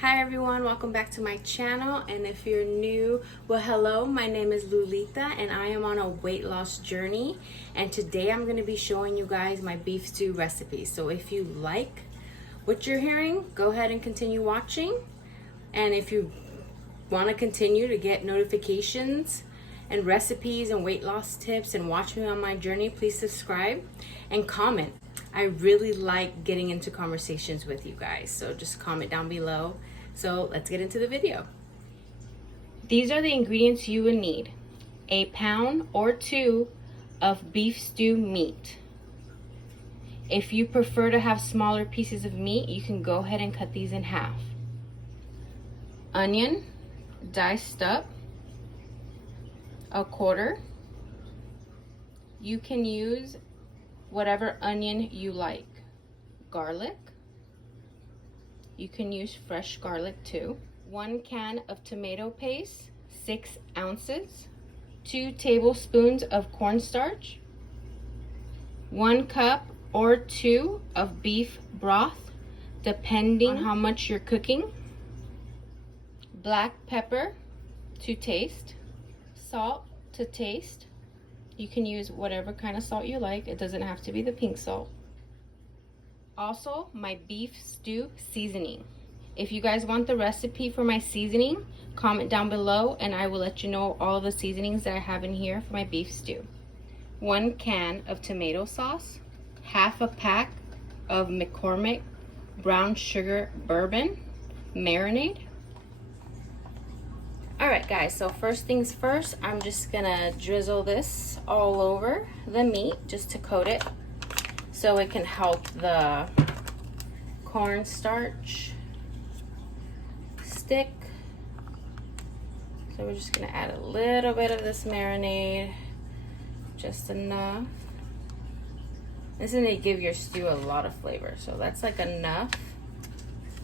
Hi everyone, welcome back to my channel, and if you're new, well hello, my name is Lulita and I am on a weight loss journey, and today I'm going to be showing you guys my beef stew recipe. So if you like what you're hearing, go ahead and continue watching, and if you want to continue to get notifications and recipes and weight loss tips and watch me on my journey, please subscribe and comment. I really like getting into conversations with you guys, so just comment down below. So let's get into the video. These are the ingredients you will need: a pound or two of beef stew meat. If you prefer to have smaller pieces of meat, you can go ahead and cut these in half. Onion, diced up, a quarter. You can use whatever onion you like. Garlic. You can use fresh garlic too. 1 can of tomato paste, 6 ounces. 2 tablespoons of cornstarch. 1 cup or 2 of beef broth, depending on how much you're cooking. Black pepper to taste. Salt to taste. You can use whatever kind of salt you like. It doesn't have to be the pink salt. Also, my beef stew seasoning. If you guys want the recipe for my seasoning, comment down below and I will let you know all of the seasonings that I have in here for my beef stew. 1 can of tomato sauce, half a pack of McCormick brown sugar bourbon marinade. Alright guys, so first things first, I'm just gonna drizzle this all over the meat just to coat it so it can help the cornstarch stick. So we're just gonna add a little bit of this marinade, just enough. This is gonna give your stew a lot of flavor, so that's like enough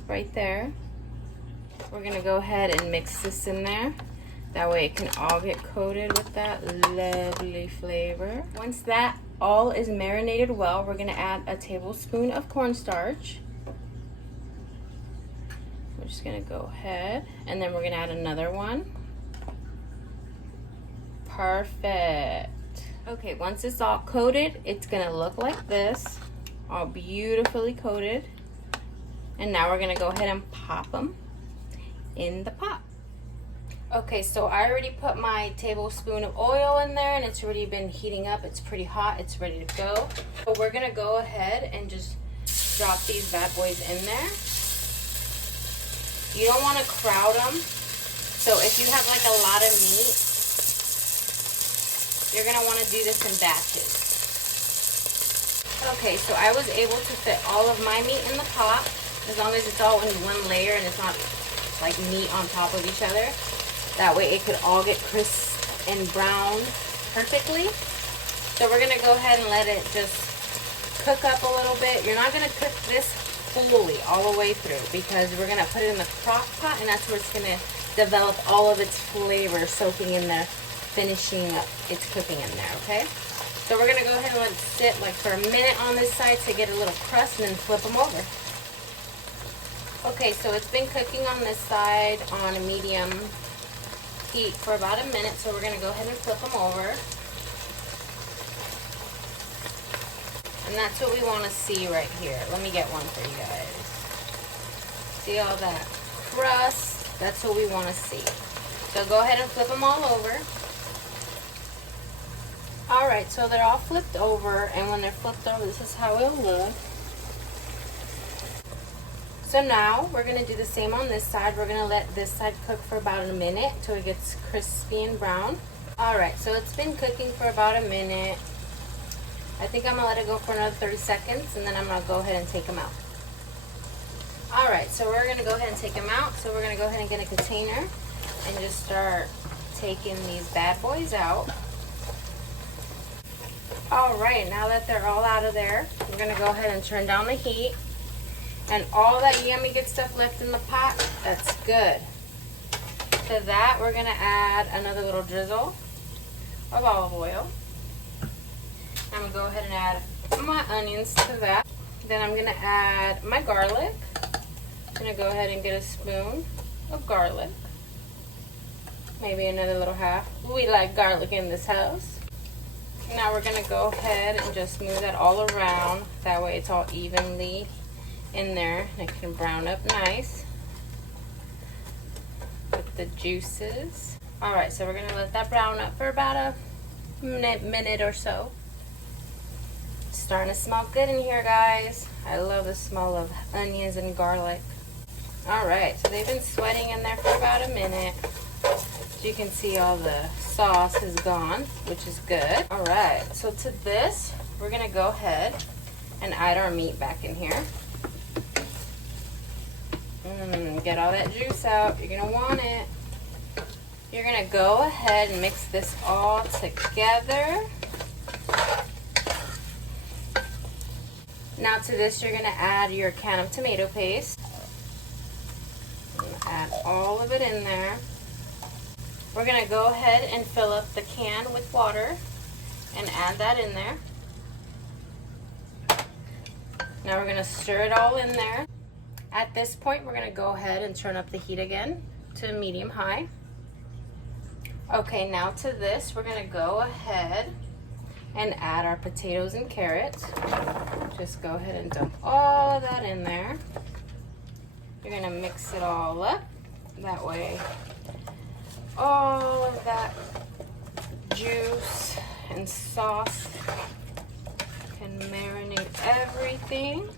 right there. We're gonna go ahead and mix this in there. That way it can all get coated with that lovely flavor. Once that all is marinated well, we're gonna add a tablespoon of cornstarch. We're just gonna go ahead, and then we're gonna add another one. Perfect. Okay, once it's all coated, it's gonna look like this, all beautifully coated. And now we're gonna go ahead and pop them in the pot. Okay, so I already put my tablespoon of oil in there and it's already been heating up. It's pretty hot, it's ready to go. So we're gonna go ahead and just drop these bad boys in there. You don't want to crowd them, so if you have like a lot of meat, you're gonna want to do this in batches. Okay, so I was able to fit all of my meat in the pot, as long as it's all in one layer and it's not like meat on top of each other. That way it could all get crisp and browned perfectly. So we're gonna go ahead and let it just cook up a little bit. You're not gonna cook this fully all the way through because we're gonna put it in the crock pot, and that's where it's gonna develop all of its flavor, soaking in there, finishing up its cooking in there. Okay, so we're gonna go ahead and let it sit like for a minute on this side to get a little crust, and then flip them over. Okay, so it's been cooking on this side on a medium heat for about a minute, so we're going to go ahead and flip them over. And that's what we want to see right here. Let me get one for you guys. See all that crust? That's what we want to see. So go ahead and flip them all over. Alright, so they're all flipped over, and when they're flipped over, this is how it'll look. So now we're going to do the same on this side. We're going to let this side cook for about a minute till it gets crispy and brown. Alright, so it's been cooking for about a minute. I think I'm going to let it go for another 30 seconds, and then I'm going to go ahead and take them out. Alright, so we're going to go ahead and take them out. So we're going to go ahead and get a container and just start taking these bad boys out. Alright, now that they're all out of there, we're going to go ahead and turn down the heat. And all that yummy good stuff left in the pot, that's good. To that, we're going to add another little drizzle of olive oil. I'm going to go ahead and add my onions to that. Then I'm going to add my garlic. gonna go ahead and get a spoon of garlic. Maybe another little half. We like garlic in this house. Now we're gonna go ahead and just move that all around. That way it's all evenly in there and it can brown up nice with the juices. All right, so we're gonna let that brown up for about a minute or so. It's starting to smell good in here, guys. I love the smell of onions and garlic. All right, so they've been sweating in there for about a minute. So you can see all the sauce is gone, which is good. All right, so to this, we're gonna go ahead and add our meat back in here. Get all that juice out, you're gonna want it. You're gonna go ahead and mix this all together. Now to this, you're gonna add your can of tomato paste. Add all of it in there. We're gonna go ahead and fill up the can with water and add that in there. Now we're gonna stir it all in there. At this point, we're gonna go ahead and turn up the heat again to medium high. Okay, now to this, we're gonna go ahead and add our potatoes and carrots. Just go ahead and dump all of that in there. You're gonna mix it all up. That way, all of that juice and sauce can marinate everything.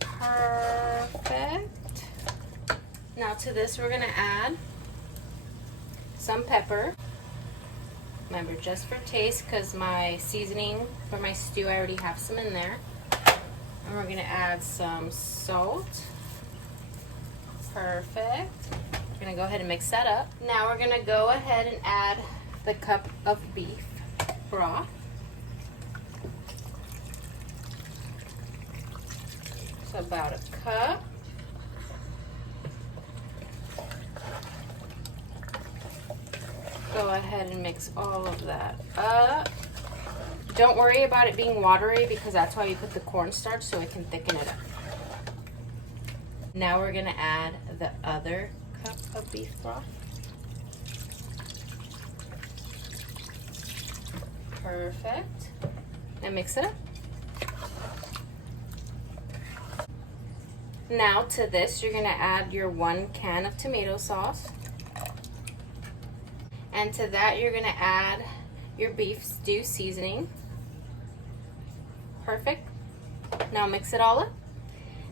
Perfect. Now to this, we're gonna add some pepper. Remember, just for taste, because my seasoning for my stew, I already have some in there. And we're gonna add some salt. Perfect. We're gonna go ahead and mix that up. Now we're gonna go ahead and add the cup of beef broth. So about a cup. Go ahead and mix all of that up. Don't worry about it being watery because that's why you put the cornstarch, so it can thicken it up. Now we're gonna add the other cup of beef broth. Perfect. And mix it up. Now to this, you're gonna add your 1 can of tomato sauce. And to that, you're gonna add your beef stew seasoning. Perfect. Now mix it all up.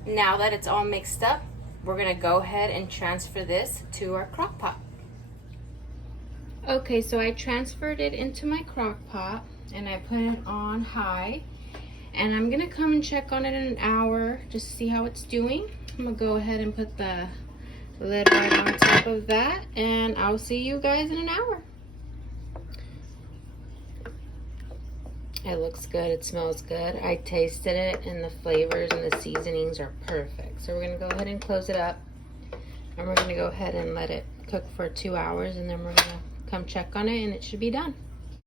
Now that it's all mixed up, we're gonna go ahead and transfer this to our crock pot. Okay, so I transferred it into my crock pot and I put it on high. And I'm gonna come and check on it in an hour just to see how it's doing. I'm gonna go ahead and put the lid right on top of that, and I'll see you guys in an hour. It looks good, it smells good. I tasted it and the flavors and the seasonings are perfect. So we're gonna go ahead and close it up, and we're gonna go ahead and let it cook for 2 hours, and then we're gonna come check on it and it should be done.